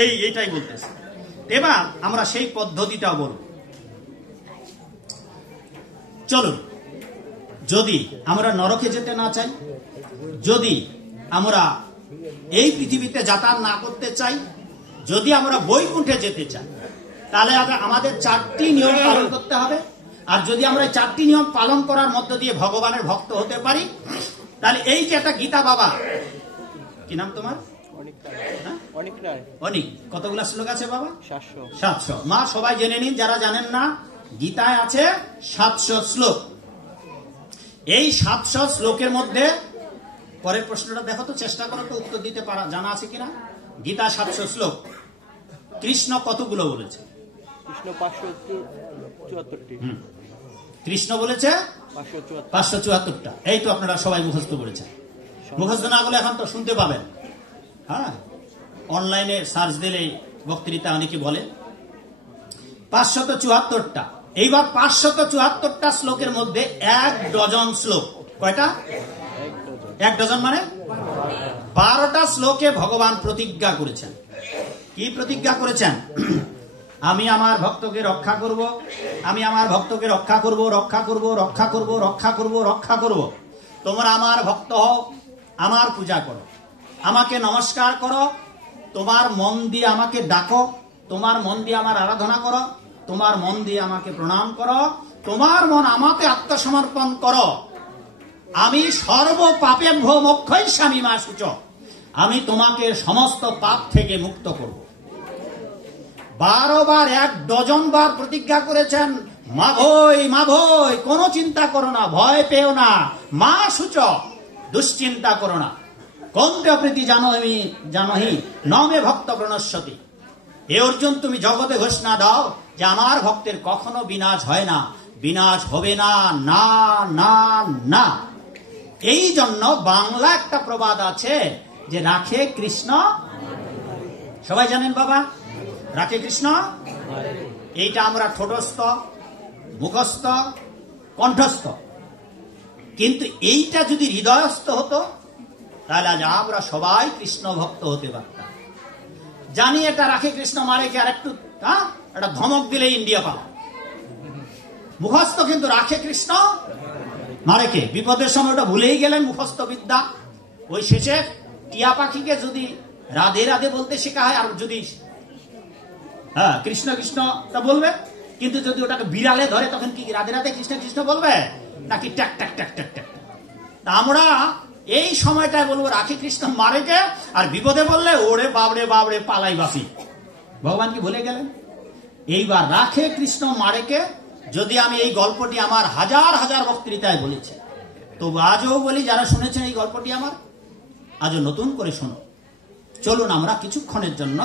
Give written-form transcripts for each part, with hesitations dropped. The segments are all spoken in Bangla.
এইটাই বলতেছে। এবার আমরা সেই পদ্ধতিটাও বলব। চলুন, যদি আমরা নরকে যেতে না চাই, যদি আমরা এই পৃথিবীতে যাতায়াত না করতে চাই, যদি আমরা বৈকুণ্ঠে যেতে চাই, তাহলে আমাদের 4টি নিয়ম পালন করতে হবে। আর যদি আমরা 4টি নিয়ম পালন করার মধ্য দিয়ে ভগবানের ভক্ত হতে পারি, তাহলে এই যে একটা গীতা বাবা, কি নাম তোমার? অনিক। কতগুলা শ্লোক আছে বাবা? 700। মা সবাই জেনে নিন, যারা জানেন না, গীতায় আছে 700 শ্লোক। এই 700 শ্লোকের মধ্যে পরের প্রশ্নটা দেখো তো, চেষ্টা করো তো উত্তর দিতে পারা জানা আছে কিনা। গীতা 700 শ্লোক, কৃষ্ণ কতগুলো বলেছে? কৃষ্ণ 574টি। কৃষ্ণ বলেছে 574টা। এই তো আপনারা সবাই মুখস্থ করেছেন। মুখস্থ না করলে এখন তো শুনতে পাবেন। হ্যাঁ, অনলাইনে সার্চ দিলে বক্তৃতা অনেকে বলে 574টা। এইবার 574টা শ্লোকের মধ্যে 1 ডজন শ্লোক। কয়টা? 1 ডজন মানে 12টা শ্লোকে ভগবান প্রতিজ্ঞা করেছেন। কি প্রতিজ্ঞা করেছেন? আমি আমার ভক্তকে রক্ষা করব, আমি আমার ভক্তকে রক্ষা করব, রক্ষা করব, রক্ষা করব, রক্ষা করব, রক্ষা করব। তোমরা আমার ভক্ত হও, আমার পূজা করো, আমাকে নমস্কার করো, তোমার মন দিয়ে আমাকে ডাকো, তোমার মন দিয়ে আমার আরাধনা করো, তোমার মন দিয়ে আমাকে প্রণাম করো, তোমার মন আমাকে আত্মসমর্পণ করো। আমি সর্ব পাপেভ্যো মোক্ষয়িষ্যামি মা শুচঃ। আমি তোমাকে সমস্ত পাপ থেকে মুক্ত করব। 12 বার, 1 ডজন বার প্রতিজ্ঞা করেছেন। মা ভয়, মা ভয়, কোনো চিন্তা করো না, ভয় পেও না। মা শুচঃ, দুশ্চিন্তা করো না। কন্তে প্রীতি জানহি নমে ভক্ত প্রণশ্যতি। হে অর্জুন, তুমি জগতে ঘোষণা দাও যে আমার ভক্তের কখনো বিনাশ হয় না, বিনাশ হবে না, না না না। এই জন্য বাংলা একটা প্রবাদ আছে যে রাখে কৃষ্ণ, সবাই জানেন বাবা, রাখে কৃষ্ণ। এইটা আমরা ঠোঁটস্থ, মুখস্থ, কণ্ঠস্থ, কিন্তু এইটা যদি হৃদয়স্থ হতো, তাহলে আজ আমরা সবাই কৃষ্ণ ভক্ত হতে পারতাম। জানি এটা রাখে কৃষ্ণ মারে কে, আর একটু একটা ধমক দিলে ইন্ডিয়া পাও। মুখস্থ কিন্তু রাখে কৃষ্ণ মারে কে। বিপদের সময় ওটা ভুলেই গেলেন মুখস্থ বিদ্যা। ওই শেষে টিয়া পাখিকে যদি রাধে রাধে বলতে শেখা হয়, আর যদি কৃষ্ণ কৃষ্ণ তা বলবে, কিন্তু যদি ওটাকে বিড়ালে ধরে তখন কি রাধে রাধে কৃষ্ণ কৃষ্ণ বলবে নাকি ট্যাক ট্যাক ট্যাক ট্যাক ট্যাক। আমরা এই সময়টায় বলবো রাখি কৃষ্ণ মারে কে, আর বিপদে বললে ওরে বাবরে বাবরে পালাই বাসি। ভগবান কি ভুলে গেলেন? এইবার রাখে কৃষ্ণ মারে কে, যদি আমি এই গল্পটি আমার হাজার হাজার বক্তৃতায় বলেছি, তো আজও বলি, যারা শুনেছেন এই গল্পটি আমার, আজও নতুন করে শোনো। চলুন আমরা কিছুক্ষণের জন্য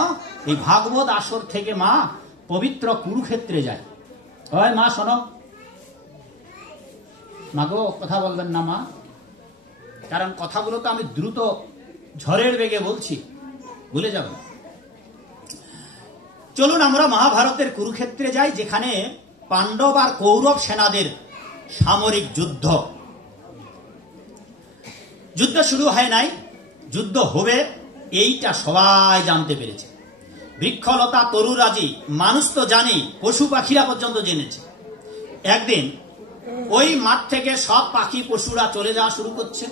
এই ভাগবত আসর থেকে মা পবিত্র কুরুক্ষেত্রে যাই। হয় মা শোনো, মাগো কথা বলবেন না মা, কারণ কথাগুলো তো আমি দ্রুত ঝড়ের বেগে বলছি, ভুলে যাবেন। চলুন আমরা মহাভারতের কুরুক্ষেত্রে যাই, যেখানে পাণ্ডব আর কৌরব সেনাদের সামরিক যুদ্ধ। যুদ্ধ শুরু হয় নাই, যুদ্ধ হবে এইটা সবাই জানতে পেরেছে। বৃক্ষলতা তরুরাজি, মানুষ তো জানি, পশু পাখিরা পর্যন্ত জেনেছে। একদিন ওই মাঠ থেকে সব পাখি পশুরা চলে যাওয়া শুরু করছে,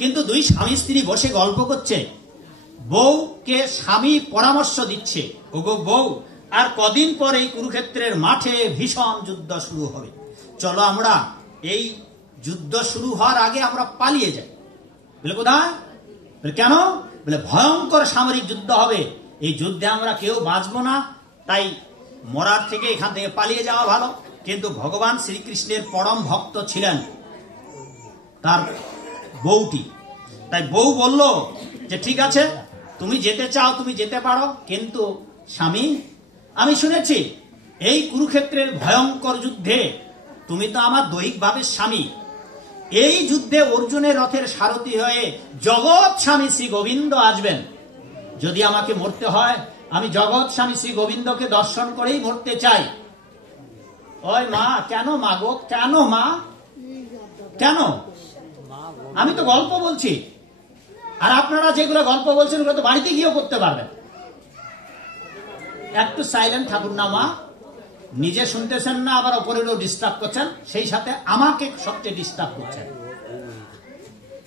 কিন্তু 2 স্বামী স্ত্রী বসে গল্প করছে। বউকে স্বামী পরামর্শ দিচ্ছে, ওগো বউ, আর কদিন পর এই কুরুক্ষেত্রের মাঠে ভীষণ যুদ্ধ শুরু হবে, চলো আমরা এই যুদ্ধ শুরু হওয়ার আগে আমরা পালিয়ে যাই। বলে কোথায়? কেন? বলে ভয়ঙ্কর সামরিক যুদ্ধ হবে, এই যুদ্ধে আমরা কেউ বাঁচবো না, তাই মরার থেকে এখান থেকে পালিয়ে যাওয়া ভালো। কিন্তু ভগবান শ্রীকৃষ্ণের পরম ভক্ত ছিলেন তার বউটি, তাই বউ বলল যে ঠিক আছে, তুমি যেতে চাও তুমি যেতে পারো, কিন্তু স্বামী, আমি শুনেছি এই কুরুক্ষেত্রের ভয়ঙ্কর যুদ্ধে তুমি তো আমার দৈহিকভাবে স্বামী, এই যুদ্ধে অর্জুনের রথের সারথি হয়ে জগৎ স্বামী শ্রী গোবিন্দ আসবেন। যদি আমাকে মরতে হয়, আমি জগৎ স্বামী শ্রী গোবিন্দকে দর্শন করেই মরতে চাই। ওই মা, কেন মা গো, কেন মা, কেন? আমি তো গল্প বলছি, আর আপনারা যেগুলো গল্প বলছেন ওগুলো তো বাড়িতে গিয়েও করতে পারবেন। একটু সাইলেন্ট থাকুন না মা, নিজে শুনতেছেন না, আবার অপরেরও ডিস্টার্ব করছেন, সেই সাথে আমাকে সবচেয়ে ডিস্টার্ব করছেন।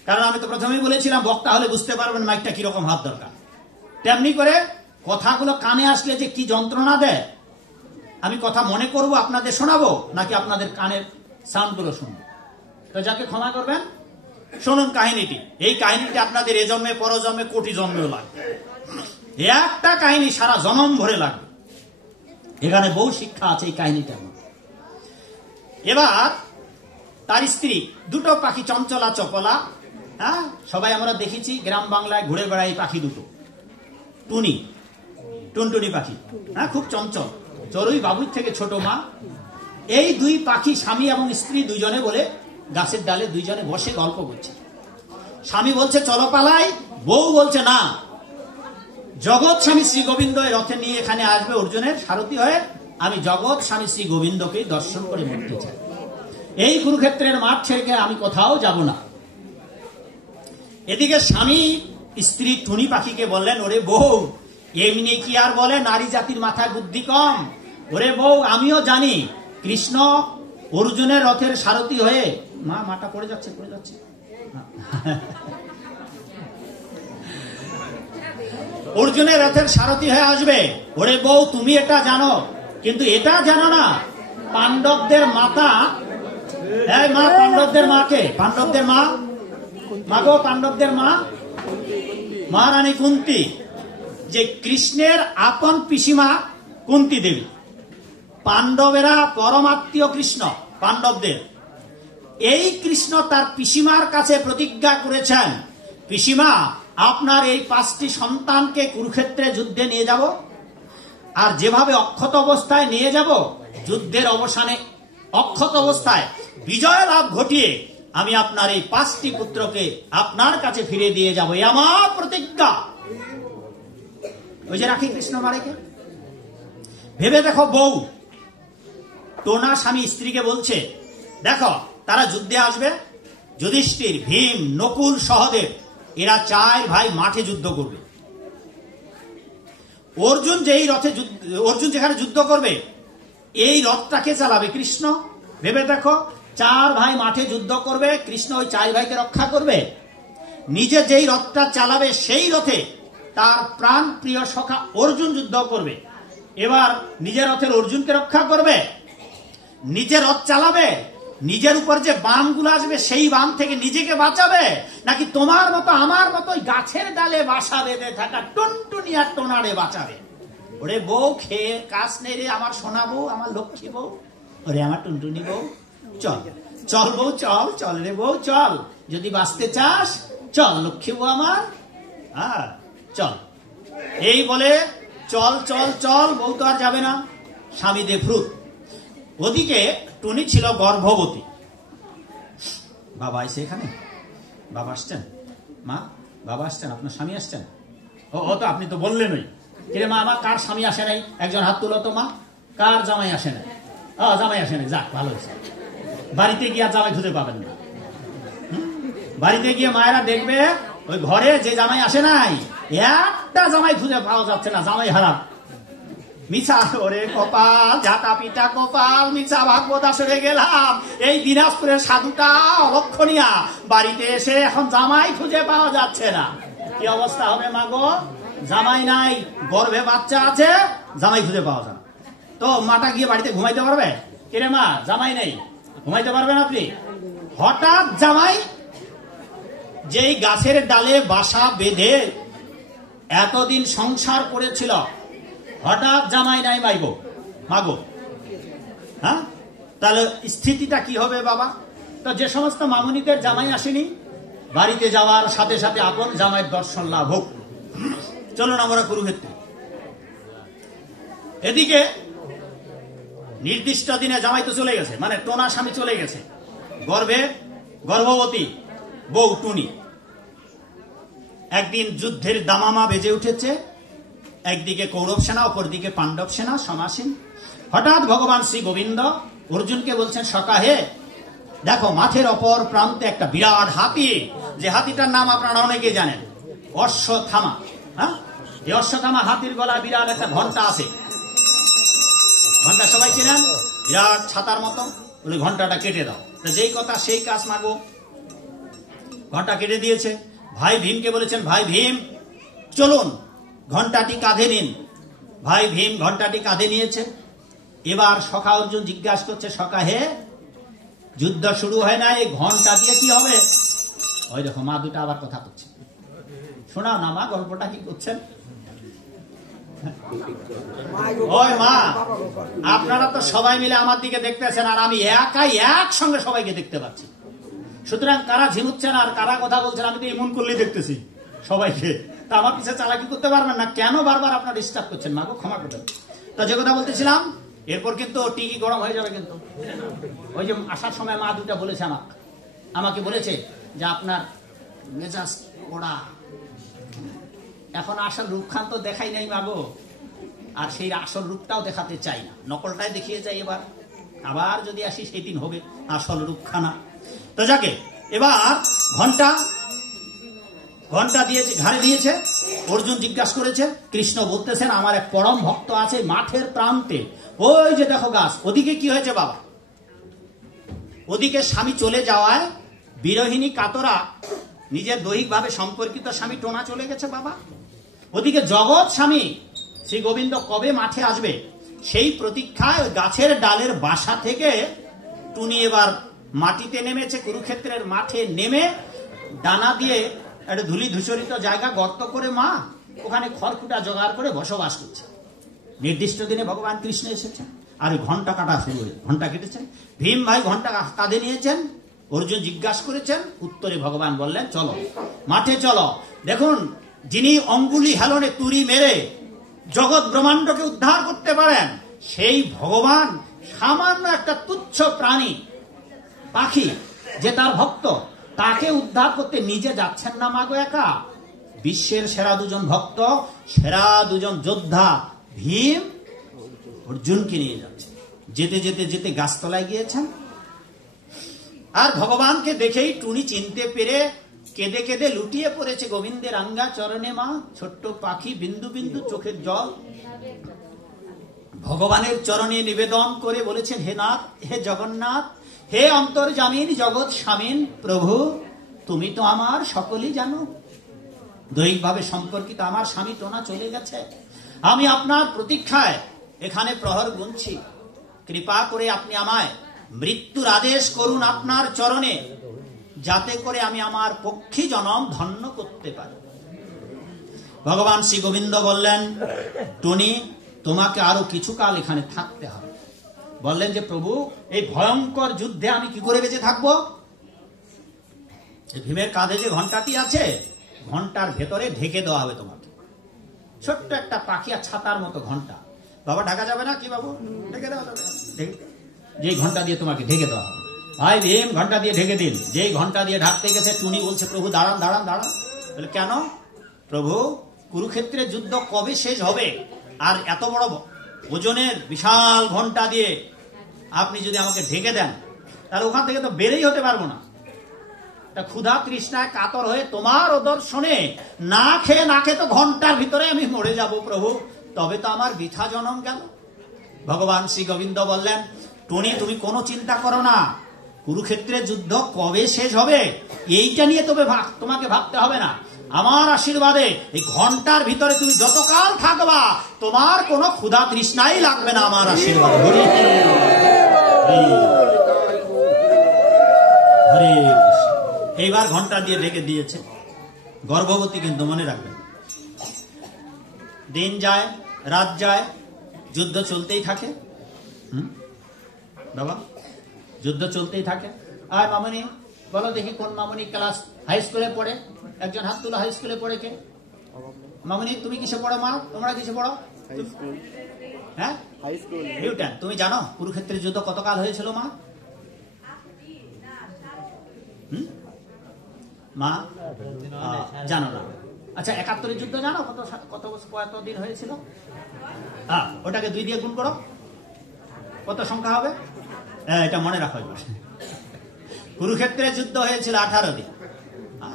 কারণ আমি তো প্রথমেই বলেছিলাম বক্তা হলে বুঝতে পারবেন মাইকটা কিরকম হাত দরকার। তেমনি করে কথাগুলো কানে আসলে যে কি যন্ত্রণা দেয়, আমি কথা মনে করব আপনাদের শোনাবো নাকি আপনাদের কানের সাউন্ডগুলো শুনবো? তো যাকে ক্ষমা করবেন, শুনুন কাহিনীটি। এই কাহিনীটি আপনাদের এ জন্মে পরজন্মে কোটি জন্মেও লাগবে। একটা কাহিনী সারা জনম ভরে লাগবে। এখানে বহু শিক্ষা আছে এই কাহিনীটার মধ্যে। এবার তার স্ত্রী, দুটো পাখি চঞ্চলা চপলা, হ্যাঁ সবাই আমরা দেখেছি গ্রাম বাংলায় ঘুরে বেড়াই পাখি দুটো, টুনটুনি পাখি, হ্যাঁ খুব চঞ্চল, চড়ুই বাবুই থেকে ছোট মা। এই দুই পাখি স্বামী এবং স্ত্রী দুইজনে বলে গাছের ডালে দুইজনে বসে গল্প করছে। স্বামী বলছে চলো পালাই, বউ বলছে না, জগৎ স্বামী শ্রী গোবিন্দ রথে নিয়ে এখানে আসবে অর্জুনের সারথি হয়ে, আমি জগৎ স্বামী শ্রী গোবিন্দকে দর্শন করে মরতে চাই। এই কুরুক্ষেত্রের মাঠ ছেড়ে আমি কোথাও যাব না। এদিকে স্বামী স্ত্রী টুনি পাখিকে বললেন, ওরে বউ, এমনি কি আর বলে নারী জাতির মাথায় বুদ্ধি কম? ওরে বউ, আমিও জানি কৃষ্ণ অর্জুনের রথের সারথি হয়ে, মাটা পড়ে যাচ্ছে অর্জুনের রথের সারথি হয়ে আসবে। ওরে বউ, তুমি এটা জানো, কিন্তু এটা জানো না পাণ্ডবদের মাতা, পাণ্ডবদের মাকে, পাণ্ডবদের মা গো, পাণ্ডবদের মা মহারানী কুন্তী, যে কৃষ্ণের আপন পিসিমা কুন্তী দেবী। পাণ্ডবেরা পরমাত্মীয় কৃষ্ণ পাণ্ডবদের। এই কৃষ্ণ তার পিসিমার কাছে প্রতিজ্ঞা করেছেন, পিসিমা আপনার এই 5টি সন্তানকে কুরুক্ষেত্রে যুদ্ধে নিয়ে যাব, আর যেভাবে অক্ষত অবস্থায় নিয়ে যাব, যুদ্ধের অবসানে অক্ষত অবস্থায় বিজয় লাভ ঘটিয়ে আমি আপনার এই 5টি পুত্রকে আপনার কাছে ফিরে দিয়ে যাব, এই আমার প্রতিজ্ঞা। ওই যে রাখি কৃষ্ণ মারেকে। ভেবে দেখো বউ, টোনা স্বামী স্ত্রীকে বলছে, দেখো তারা যুদ্ধে আসবে, যুধিষ্ঠির, ভীম, নকুল, সহদেব, এরা 4 ভাই মাঠে যুদ্ধ করবে। অর্জুন যেখানে যুদ্ধ করবে, এই রথটাকে চালাবে কৃষ্ণ। ভেবে দেখো, 4 ভাই মাঠে যুদ্ধ করবে, কৃষ্ণ ওই 4 ভাইকে রক্ষা করবে। নিজে যেই রথটা চালাবে সেই রথে তার প্রাণ প্রিয় সখা অর্জুন যুদ্ধ করবে। এবার নিজের রথের অর্জুনকে রক্ষা করবে, নিজের রথ চালাবে, নিজের উপর যে বামগুলো আসবে সেই বাম থেকে নিজেকে বাঁচাবে, নাকি তোমার মতো আমার মতো গাছের ডালে বাসা বেঁধে থাকা টুনটুনি আর টোনারে বাঁচাবে? ওরে বউ, খেয়ে কাজ নেই রে আমার সোনা বউ, আমার লক্ষ্মী বউ, ওরে আমার টুনটুনি বউ, চল চল বউ, চল চল রে বউ, চল, যদি বাঁচতে চাস চল লক্ষ্মী বউ আমার, হ্যাঁ চল। এই বলে চল চল চল, বউ তো আর যাবে না, স্বামী দে ফ্রুত। ওদিকে টুনি ছিল গর্ভবতী। বাবা এসে এখানে, বাবা আসছেন, মা বাবা আসছেন, আপনার স্বামী আসছেন? ও তো আপনি তো বললেনই। কিরে মা, আমার কার স্বামী আসে নাই? একজন হাত তুলো তো মা, কার জামাই আসে নাই? জামাই আসে নাই, যাক ভালো হয়েছে। বাড়িতে গিয়ে জামাই খুঁজে পাবেন না। বাড়িতে গিয়ে মায়েরা দেখবে ওই ঘরে যে জামাই আসে নাই, একটা জামাই খুঁজে পাওয়া যাচ্ছে না, জামাই হারাম। মিছা ওরে কপাল, ঝাঁটা পিটা কপাল, মিছা ভাগবত আসরে গেলাম, এই দিনাজপুরের সাধুটা অলক্ষণীয়া, বাড়িতে এসে এখন জামাই খুঁজে পাওয়া যাচ্ছে না। কি অবস্থা হবে মা গো? জামাই নাই, গর্ভে বাচ্চা আছে, জামাই খুঁজে পাওয়া যায়। তো মাটা গিয়ে বাড়িতে ঘুমাইতে পারবে? কিরে মা, জামাই নেই, ঘুমাইতে পারবেন আপনি? হঠাৎ জামাই যেই গাছের ডালে বাসা বেঁধে এতদিন সংসার করেছিল, হঠাৎ জামাই নাই মাগো, হ্যাঁ তাহলে স্থিতিটা কি হবে বাবা? তো যে সমস্ত মামুনিদের জামাই আসেনি, বাড়িতে যাওয়ার সাথে সাথে আপন জামাইয়ের দর্শন লাভ হোক। চলুন আমরা কুরুক্ষেত্রে। এদিকে নির্দিষ্ট দিনে জামাই তো চলে গেছে, মানে টোনা স্বামী চলে গেছে, গর্ভবতী বউ টুনি। একদিন যুদ্ধের দামামা বেজে উঠেছে, একদিকে কৌরব সেনা, অপরদিকে পাণ্ডব সেনা সমাসীন। হঠাৎ ভগবান শ্রী গোবিন্দ অর্জুনকে বলছেন, সখা হে, দেখো মাঠের অপর প্রান্তে একটা বিরাট হাতি, যে হাতিটার নাম আপনারা অনেকে জানেন, অশ্বত্থামা। হ্যাঁ, এই অশ্বত্থামা হাতির গলা বিরাট একটা ঘন্টা আছে, ঘন্টা সবাই চেনেন, বিরাট ছাতার মতো, বলে ঘন্টাটা কেটে দাও। যেই কথা সেই কাজ মাগো, ঘন্টা কেটে দিয়েছে। ভাই ভীমকে বলেছেন, ভাই ভীম চলুন ঘন্টাটি কাঁধে নিন। ভাই ভীম ঘন্টাটি কাঁধে নিয়েছে। এবার সখা অর্জুন জিজ্ঞাসা করছে, সখা হে, যুদ্ধ শুরু হয় না, এই ঘন্টা দিয়ে কি হবে? ওই দেখো মা দুটা আবার কথা করছে, শোনাও না মা, গল্পটা কি করছেন? ওই মা, আপনারা তো সবাই মিলে আমার দিকে দেখতেছেন, আর আমি একাই একসঙ্গে সবাইকে দেখতে পাচ্ছি। সুতরাং কারা ঝিমুচ্ছেন আর কারা কথা বলছেন আমি তো এমন করলেই দেখতেছি সবাইকে। তা আমার পিছিয়ে চালাকি করতে পারবেন না, কেন বারবার আপনারা ডিস্টার্ব করছেন? মাগো ক্ষমা করবেন। তো যে কথা বলতেছিলাম, এরপর কিন্তু টিকি গরম হয়ে যাবে। কিন্তু ওই যে আসার সময় মা দুটা বলেছে আমাকে বলেছে যে আপনার মেজাজ ওড়া, এখন আসল রূপখান তো দেখাই নাই মাগো, আর সেই আসল রূপটাও দেখাতে চাই না, নকলটাই দেখিয়ে যাই। এবার আবার যদি আসি সেই দিন হবে আসল রূপখানা। তো যাকে এবার ঘন্টা দিয়েছে, ঘাড়ে দিয়েছে। অর্জুন জিজ্ঞাসা করেছে, কৃষ্ণ বলতেছেন আমার এক পরম ভক্ত আছে মাঠের প্রান্তে, ওই যে দেখো গাছ, ওদিকে কি হয়েছে বাবা? ওদিকে স্বামী চলে যাওয়ায় বিরোহিনী কাতরা, নিজের দৈহিকভাবে সম্পর্কিত স্বামী টোনা চলে গেছে বাবা। ওদিকে জগৎ স্বামী শ্রী গোবিন্দ কবে মাঠে আসবে সেই প্রতীক্ষায় গাছের ডালের বাসা থেকে টুনি এবার মাটিতে নেমেছে। কুরুক্ষেত্রের মাঠে নেমে ডানা দিয়ে একটা ধুলি ধূসরিত জায়গা গর্ত করে মা ওখানে খড়কুটা জোগাড় করে বসবাস করছে। নির্দিষ্ট দিনে ভগবান কৃষ্ণ এসেছেন, আর ওই ঘন্টা কাটা শুরু হয়ে ঘন্টা কেটেছেন। ভীম ভাই ঘন্টা কাঁধে নিয়েছেন। অর্জুন জিজ্ঞাসা করেছেন, উত্তরে ভগবান বললেন, চলো মাঠে চলো। দেখুন, যিনি অঙ্গুলি হেলনে তুড়ি মেরে জগৎ ব্রহ্মাণ্ডকে উদ্ধার করতে পারেন, সেই ভগবান সামান্য একটা তুচ্ছ প্রাণী পাখি যে তার ভক্ত, তাকে উদ্ধার করতে নিজে যাচ্ছেন না মাগো একা। বিশ্বের সেরা দুজন ভক্ত, সেরা দুজন যোদ্ধা ভীম অর্জুনকে নিয়ে যাচ্ছে। যেতে যেতে যেতে গাছতলায় গিয়েছেন, আর ভগবানকে দেখেই টুনি চিনতে পেরে কেঁদে কেঁদে লুটিয়ে পড়েছে গোবিন্দের আঙ্গা চরণে। মা ছোট্ট পাখি বিন্দু বিন্দু চোখের জল ভগবানের চরণে নিবেদন করে বলেছেন, হে নাথ, হে জগন্নাথ, হে অন্তর্যামীন জগৎ স্বামীন প্রভু, তুমি তো আমার সকলেই জানো। দৈহিকভাবে সম্পর্কিত আমার স্বামী টোনা চলে গেছে, আমি আপনার প্রতীক্ষায় এখানে প্রহর গুনছি। কৃপা করে আপনি আমায় মৃত্যুর আদেশ করুন আপনার চরণে, যাতে করে আমি আমার পক্ষী জনম ধন্য করতে পারি। ভগবান শ্রী গোবিন্দ বললেন, টুনি, তোমাকে আরো কিছু কাল এখানে থাকতে হবে। বললেন যে প্রভু, এই ভয়ঙ্কর যুদ্ধে আমি কি করে বেঁচে থাকবো? ভীমের কাঁধে যে ঘন্টাটি আছে, ঘন্টার ভেতরে ঢেকে দেওয়া হবে তোমাকে। ছোট্ট একটা পাখি আর ছাতার মতো ঘন্টা। বাবা ঢাকা যাবে না কি বাবু? ঢেকে দেওয়া যাবে, যে ঘন্টা দিয়ে তোমাকে ঢেকে দেওয়া হবে। ভাই ভীম ঘন্টা দিয়ে ঢেকে দিন। যেই ঘন্টা দিয়ে ঢাকতে গেছে, টুনি বলছে, প্রভু দাঁড়ান দাঁড়ান দাঁড়ান। বলে, কেন প্রভু? কুরুক্ষেত্রের যুদ্ধ কবে শেষ হবে? আর এত বড় ওজনের বিশাল ঘন্টা দিয়ে আপনি যদি আমাকে ঢেকে দেন, তাহলে ওখান থেকে তো বেরেই হতে পারবো না। তা ক্ষুধা তৃষ্ণায় কাতর হয়ে তোমার দর্শনে না খেয়ে তো ঘন্টার ভিতরে আমি মরে যাব প্রভু, তবে তো আমার বৃথা জনম গেল। ভগবান শ্রী গোবিন্দ বললেন, টুনি, তুমি কোনো চিন্তা করো না, কুরুক্ষেত্রের যুদ্ধ কবে শেষ হবে এইটা নিয়ে তোমাকে ভাবতে হবে না। আমার আশীর্বাদে এই ঘন্টার ভিতরে তুমি যতকাল থাকবা, তোমার কোনো ক্ষুধা তৃষ্ণাই লাগবে না আমার আশীর্বাদে। হরে কৃষ্ণ। এইবার ঘন্টা দিয়ে ঢেকে দিয়েছে। গর্ভবতী কিন্তু মনে রাখবেন, দিন যায় রাত যায়, যুদ্ধ চলতেই থাকে। বাবা, যুদ্ধ চলতেই থাকে। আর মামনি বলো দেখি, কোন মামনি ক্লাস হাই স্কুলে পড়ে? একজন হাত তুলো। হাই স্কুলে পড়ে কে? মামনি, তুমি কিসে পড়ো? মা, তোমরা কিসে পড়ো? হ্যাঁ, নিউটন। তুমি জানো কুরুক্ষেত্রের যুদ্ধ কতকাল হয়েছিল মা? মা জানো না? আচ্ছা, ৭১ যুদ্ধ জানো কত দিন হয়েছিল? ওটাকে 2 দিয়ে গুণ করো, কত সংখ্যা হবে? এটা মনে রাখো। কুরুক্ষেত্রের যুদ্ধ হয়েছিল 18 দিন।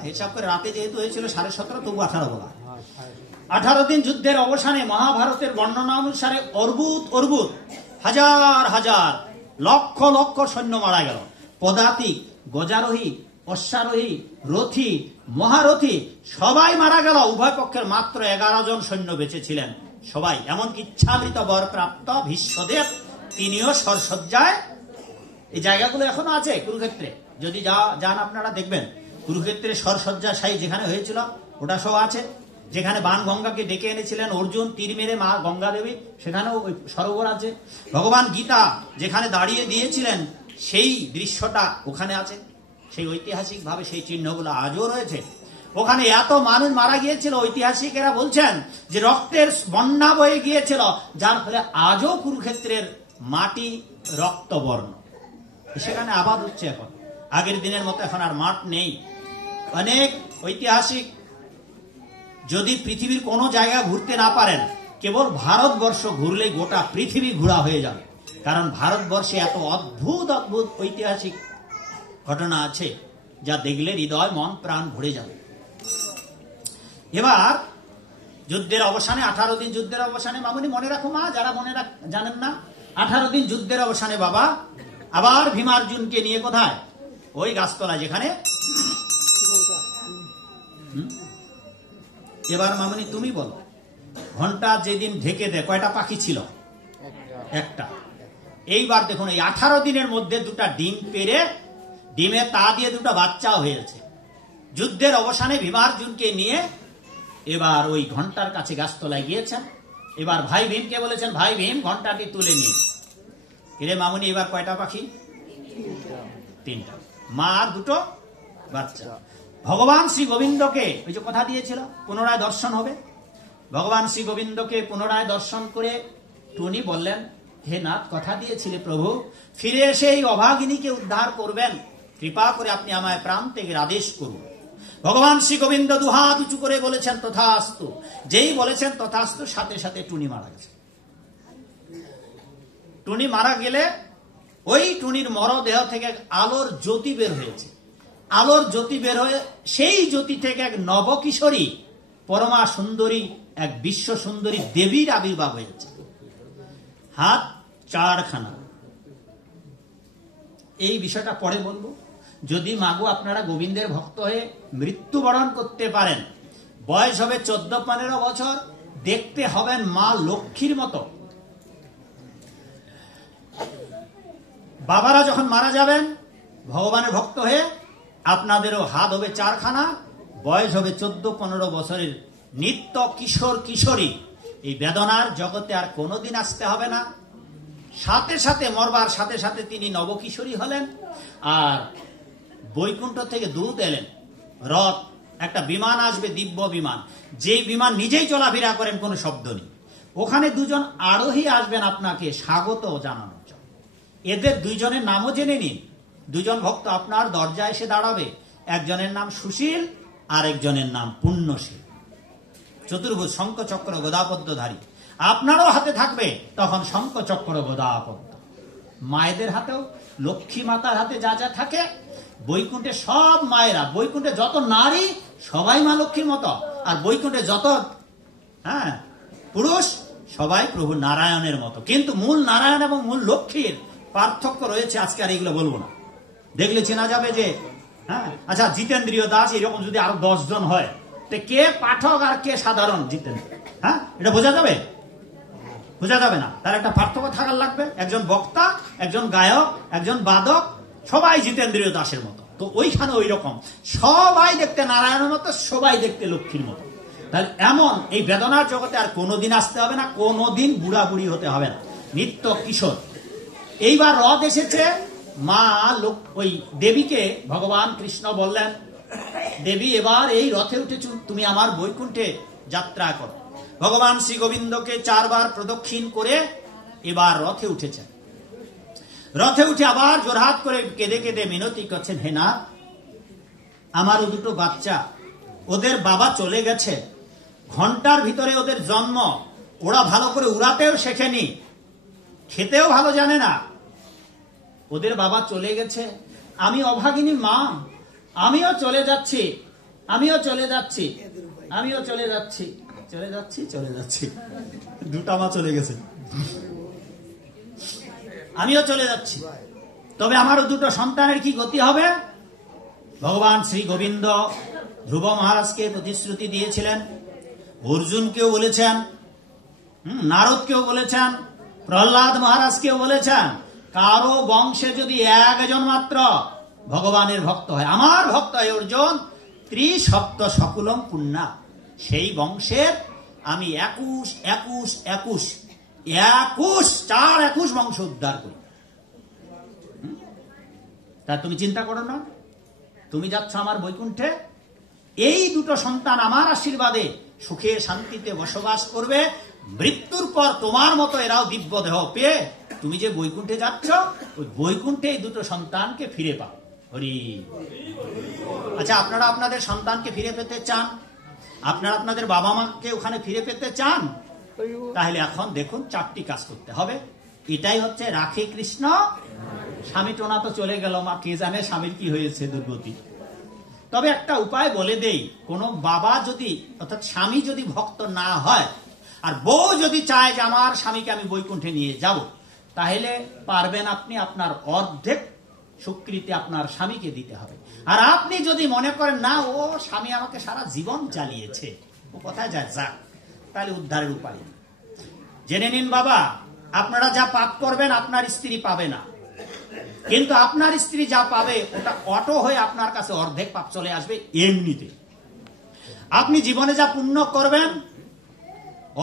হিসাব করে রাতে যেহেতু হয়েছিল 17.5, তবু 18 বলা। 18 দিন যুদ্ধের অবসানে মহাভারতের বর্ণনা অনুসারে অর্বুদ হাজার হাজার লক্ষ লক্ষ সৈন্য মারা গেল। পদাতিক, গজারোহী, অশ্বারোহী, রথী, মহারথী সবাই মারা গেল। উভয় পক্ষের মাত্র 11 জন সৈন্য বেঁচে ছিলেন। সবাই, এমনকি ইচ্ছামৃত বরপ্রাপ্ত ভীষ্মদেব, তিনিও সরসজ্জায়। এই জায়গাগুলো এখনো আছে কুরুক্ষেত্রে, যদি যান আপনারা দেখবেন। কুরুক্ষেত্রে সরসজ্জা সাই যেখানে হয়েছিল ওটা সব আছে। যেখানে বান গঙ্গাকে ডেকে এনেছিলেন অর্জুন তীর মেরে মা গঙ্গা দেবী, সেখানেও ওই সরোবর আছে। ভগবান গীতা যেখানে দাঁড়িয়ে দিয়েছিলেন সেই দৃশ্যটা ওখানে আছে। সেই ঐতিহাসিক ভাবে সেই চিহ্নগুলো আজও রয়েছে। ওখানে এত মানুষ মারা গিয়েছিল, ঐতিহাসিকেরা বলছেন যে রক্তের বন্যা বয়ে গিয়েছিল, যার ফলে আজও কুরুক্ষেত্রের মাটি রক্তবর্ণ। সেখানে আবাদ হচ্ছে এখন, আগের দিনের মতো এখন আর মাঠ নেই। অনেক ঐতিহাসিক যদি পৃথিবীর কোনো জায়গা ঘুরতে না পারেন, কেবল ভারতবর্ষ ঘুরলেই গোটা পৃথিবী ঘোরা হয়ে যাবে। কারণ ভারতবর্ষে এত অদ্ভুত অদ্ভুত ঐতিহাসিক ঘটনা আছে যা দেখলে হৃদয় মন প্রাণ ভরে যাবে। এবার যুদ্ধের অবসানে, 18 দিন যুদ্ধের অবসানে, মামুনি মনে রাখো মা, যারা জানেন না, 18 দিন যুদ্ধের অবসানে বাবা আবার ভীমার্জুনকে নিয়ে কোথায়? ওই গাছতলা যেখানে। এবার মামুনি তুমি বলো, ঘন্টা যেদিন ঢেকে দেয় কয়টা পাখি ছিল? একটা। এইবার দেখুন এই 18 দিনের মধ্যে 2টা ডিম পেড়ে ডিমে তা দিয়ে 2টা বাচ্চাও হয়েছে। যুদ্ধের অবসানে ভীমার্জুনকে নিয়ে এবার ওই ঘন্টার কাছে গাছতলায় গিয়েছেন। এবার ভাই ভীমকে বলেছেন, ভাই ভীম ঘন্টাটি তুলে নিন। এরে মামুনি এবার কয়টা পাখি? 3টা, মা আর 2টো বাচ্চা। ভগবান শ্রী গোবিন্দকে ওই যে কথা দিয়েছিল পুনরায় দর্শন হবে, ভগবান শ্রী গোবিন্দকে পুনরায় দর্শন করে টুনি বললেন, হে নাথ, কথা দিয়েছিলে প্রভু, ফিরে এসে এই অভাগিনীকে উদ্ধার করবেন, কৃপা করে আপনি আমায় প্রাণ থেকে আদেশ করুন। ভগবান শ্রী গোবিন্দ দুহাত উঁচু করে বলেছেন তথাস্তু। যেই বলেছেন তথাস্তু, সাথে সাথে টুনি মারা গেছে। টুনি মারা গেলে ওই টুনির মরদেহ থেকে আলোর জ্যোতি বের হয়েছে। আলোর জ্যোতি বের হয়ে সেই জ্যোতি থেকে এক নবকিশোরী, পরমা সুন্দরী, এক বিশ্ব সুন্দরী দেবীর আবির্ভাব হয়েছে। হাত 4খানা। এই বিষয়টা পরে বলবো। যদি মাগো আপনারা গোবিন্দের ভক্ত হয়ে মৃত্যুবরণ করতে পারেন, বয়স হবে 14-15 বছর, দেখতে হবেন মা লক্ষ্মীর মতো। বাবারা যখন মারা যাবেন ভগবানের ভক্ত হয়ে, আপনাদেরও হাত হবে 4খানা, বয়স হবে 14-15 বছরের নিত্য কিশোর কিশোরী। এই বেদনার জগতে আর কোনোদিন আসতে হবে না। সাথে সাথে মরবার সাথে সাথে তিনি নবকিশোরী হলেন। আর বৈকুণ্ঠ থেকে দূত এলেন, রথ, একটা বিমান আসবে, দিব্য বিমান, যেই বিমান নিজেই চলাফেরা করেন, কোনো শব্দ নেই। ওখানে 2জন আরোহী আসবেন আপনাকে স্বাগত জানানোর জন্য। এদের 2জনের নামও জেনে নিন। 2জন ভক্ত আপনার দরজায় এসে দাঁড়াবে। একজনের নাম সুশীল, আর একজনের নাম পুণ্যশীল। চতুর্ভুজ, শঙ্খ চক্র গদাপদ্মধারী। আপনারও হাতে থাকবে তখন শঙ্খ চক্র গদাপদ্ম। মায়েদের হাতেও, লক্ষ্মী মাতার হাতে যা যা থাকে, বৈকুণ্ঠে সব মায়েরা, বৈকুণ্ঠে যত নারী সবাই মা লক্ষ্মীর মতো, আর বৈকুণ্ঠে যত পুরুষ সবাই প্রভু নারায়ণের মতো। কিন্তু মূল নারায়ণ এবং মূল লক্ষ্মীর পার্থক্য রয়েছে। আজকে আর এগুলো বলবো না, দেখলে চেনা যাবে যে আচ্ছা জিতেন্দ্রীয় দাস এরকম যদি আরো 10 জন হয়, কে পাঠক আর কে সাধারণ জিতেন্দ্র, এটা বোঝা যাবে? বোঝা যাবে না। তার একটা পার্থক্য থাকার লাগবে। একজন বক্তা, একজন গায়ক, একজন বাদক, সবাই জিতেন্দ্রীয় দাসের মতো। তো ওইখানে ওই রকম সবাই দেখতে নারায়ণের মতো, সবাই দেখতে লক্ষ্মীর মতো। তাহলে এমন এই বেদনার জগতে আর কোনোদিন আসতে হবে না, কোনোদিন বুড়া বুড়ি হতে হবে না, নিত্য কিশোর। এইবার রথ এসেছে। মা ওই দেবীকে ভগবান কৃষ্ণ বললেন, দেবী এবার এই রথে উঠে তুমি আমার বৈকুণ্ঠে যাত্রা করো। ভগবান শ্রী গোবিন্দকে 4 বার প্রদক্ষিণ করে এবার রথে উঠেছেন। রথে উঠে আবার জোরহাত করে কেঁদে কেঁদে মিনতি করছেন, হে নাথ, আমারও 2টো বাচ্চা, ওদের বাবা চলে গেছে, ঘন্টার ভিতরে ওদের জন্ম, ওরা ভালো করে উড়াতেও শেখেনি, খেতেও ভালো জানে না, ওদের বাবা চলে গেছে। আমি অভাগিনী মা, আমিও চলে যাচ্ছি, আমিও চলে যাচ্ছি, আমিও চলে যাচ্ছি, চলে যাচ্ছি, চলে যাচ্ছি। 2টা মা চলে গেছে। আমিও চলে যাচ্ছি, তবে আমারও দুটো সন্তানের কি গতি হবে? ভগবান শ্রী গোবিন্দ ধ্রুব মহারাজকে প্রতিশ্রুতি দিয়েছিলেন, অর্জুনকেও বলেছেন, নারদকেও বলেছেন, প্রহ্লাদ মহারাজকেও বলেছেন, কারো বংশে যদি একজন মাত্র ভগবানের ভক্ত হয়, আমার ভক্ত হয় অর্জুন, ত্রিসপ্ত সকুলম পুণ্যা, সেই বংশের আমি 21 বংশ উদ্ধার করি। তা তুমি চিন্তা করো না, তুমি যাচ্ছ আমার বৈকুণ্ঠে, এই দুটো সন্তান আমার আশীর্বাদে সুখে শান্তিতে বসবাস করবে, মৃত্যুর পর তোমার মতো এরাও দিব্য দেহ পেয়ে তুমি যে বৈকুণ্ঠে যাচ্ছ, ওই বৈকুণ্ঠে এই দুটো সন্তানকে ফিরে পাও। হরি। আচ্ছা, আপনারা আপনাদের সন্তানকে ফিরে পেতে চান? আপনারা আপনাদের বাবা মাকে ওখানে ফিরে পেতে চান? তাহলে এখন দেখুন 4টি কাজ করতে হবে। এটাই হচ্ছে রাখে কৃষ্ণ। স্বামী টোনা তো চলে গেল, মা কে জানে স্বামীর কি হয়েছে, দুর্গতি। তবে একটা উপায় বলে দেই, কোন বাবা যদি অর্থাৎ স্বামী যদি ভক্ত না হয় আর বউ যদি চায় যে আমার স্বামীকে আমি বৈকুণ্ঠে নিয়ে যাব, তাহলে পারবেন আপনি আপনার অর্ধেক স্বীকৃতি আপনার স্বামীকে দিতে হবে। আর আপনি যদি মনে করেন না, ও স্বামী আমাকে সারা জীবন চালিয়েছে, ও কোথায় যায় যাক, তাহলে উদ্ধারের উপায় নেই। জেনে নিন বাবা, আপনারা যা পাপ করবেন আপনার স্ত্রী পাবে না, কিন্তু আপনার স্ত্রী যা পাবে ওটা অটো হয়ে আপনার কাছে অর্ধেক পাপ চলে আসবে এমনিতে। আপনি জীবনে যা পুণ্য করবেন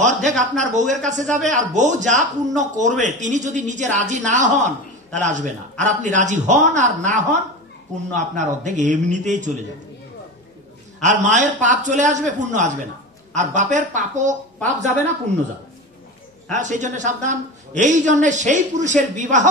অর্ধেক আপনার বউয়ের কাছে যাবে, আর বউ যা পুণ্য করবে তিনি যদি নিজে রাজি না হন তাহলে আসবে না। আর আপনি রাজি হন আর না হন, পুণ্য আপনার অর্ধেক এমনিতেই চলে যাবে। আর মায়ের পাপ চলে আসবে, পুণ্য আসবে না। আর বাপের পাপ যাবে না, পুণ্য যাবে। হ্যাঁ, সেই জন্য সাবধান। এই জন্য সেই পুরুষের বিবাহ